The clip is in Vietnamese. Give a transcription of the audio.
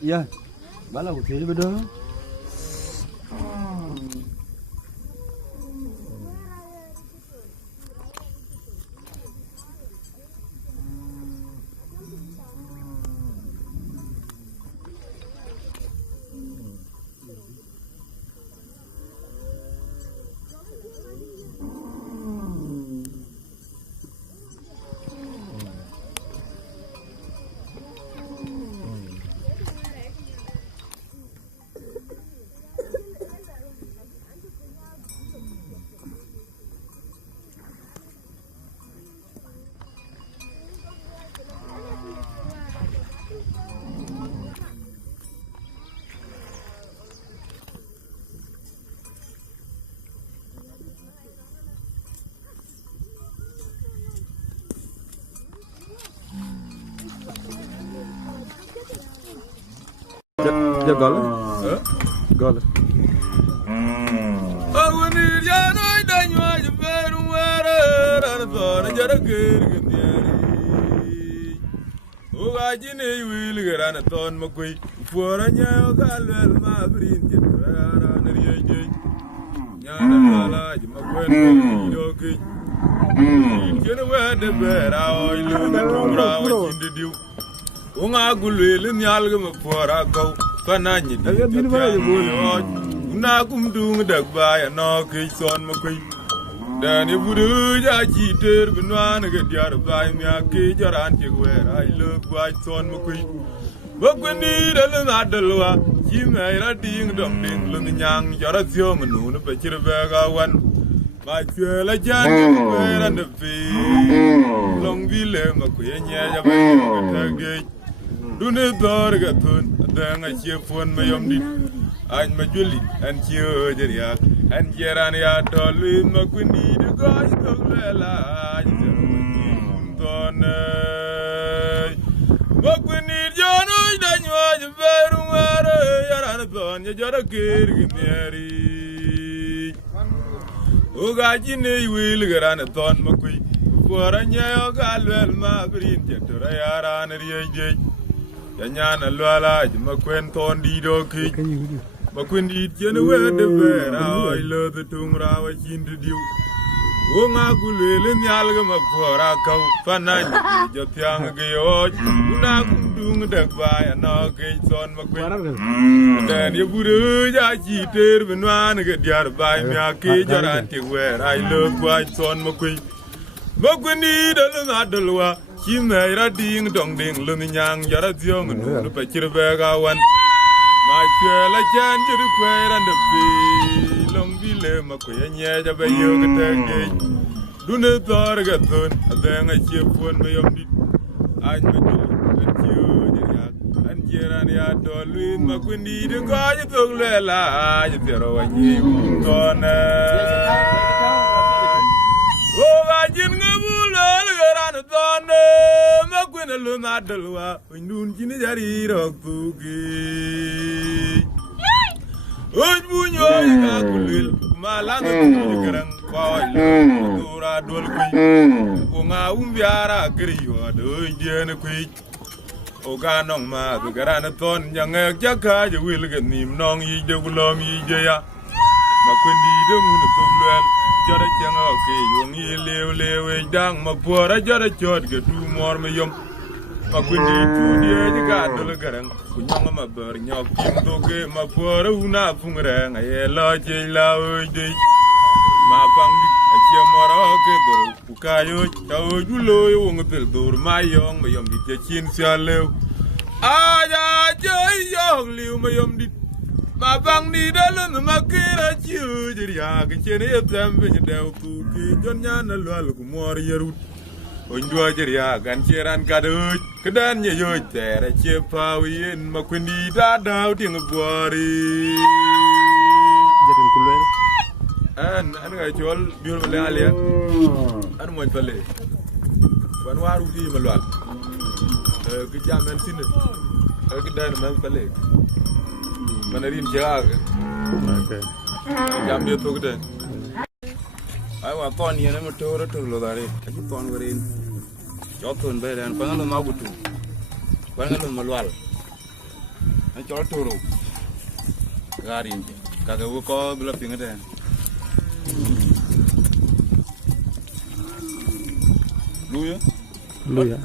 Iya. Bala ko tiri bedo. Ya gala. Gala. Awani ya no danyo ya beru wara ran thona jara ger gnyari. Uga jine wil garan thon makoi fora nya galwel ma brin je ra na riye. Nya na mala je makwen do ki. Jene wa de bera o ilu na tumra wa jinde diu. Unga gulwel nyal ga makora kau. Panani di na kum dung dag ba ya no ke son ma koi dani buru ja ji ter binwan ga diar ba mi ake jaran ti wer ai lo ba son ma koi bogni dal na dalwa ji me ra ding dong ding lu nyang jara zio manu na ba chir ba ga wan ma chwe la jan be ran de fi long vi le ma ko ye nya ja ba ga ta ge Dune dor ga tun danga che fon ma yom dit an ma julli an che jer ya an jeran ya dolu ma kundi de go to lela ton ma kundi jono da nywa je veru wara yaran ton ya jara ger gmeri o ga jine wil garan ton ma kui foranya yo galwel ma brin je to yaran riye Nyana lwala makwen ton di do ki makwen di jene we de vera I love the tungra wa chindu diu wonga gulele nyal ga mafora ka fanani jo tyang ge yo una kundung de ba ya no ke son makwen den ye buru ja ji ter benwan ge diar ba mi ake jaran ti we I love wa son makwen makwen di dal na dalwa Chimera ding dong ding lung nyang jara ziong nu pa chirvega wan ma chela chan jiru kweran de pi long bile ma ko nya ja ba yo gete ge dune tor ga tun adenga chepon me yom dit an me du an chiu ja an jeran ya dolwin ma kundi de go ja tog lela ja tero wa ni tona o ga jin ngabulo garan tona Makwena lo na dalwa ndun jini jari roktuki oj bunyo ka kulil malanga garang koy dura dol ko nga umbiara griyo do jene ko o ga nong ma garana ton nyanga jaka je wil ga nim nong yi de gulom yi je ya makwendi de mun to lwel jara janga ke yongi lewe dang mapora jara chot ga du mor me yom Makwindi tu dia juga dulu garang kunyang ma ber nyok kim toge ma pora una fungre ngaye la jela ode ma pang di ache moro ke dor ukayo taw julo yo ngtel dor ma yong ma yom di chin sialew aja joy yong liu ma yom di ma pang di dalu ma kira chiu jiria ke chene tembe dew tu ki jonya na lwal ku mor yerut Onjua jeria gan cheran kaduj kedan ye yo tere chepawien makwindi dadau ting buari Jadin kulwer. an ga chol biur male alia an mo pale wan waru di malwal ke jamen sine ke dan man pale manarin jaga Okay. jam dia to kedan ai wa ton ye na motor to lo dare ki ton warin joton be dan pangalo magutu pangalo malwal Anh cho toro. Gari nje. Kaga ko bila pingate. Luya. Luya.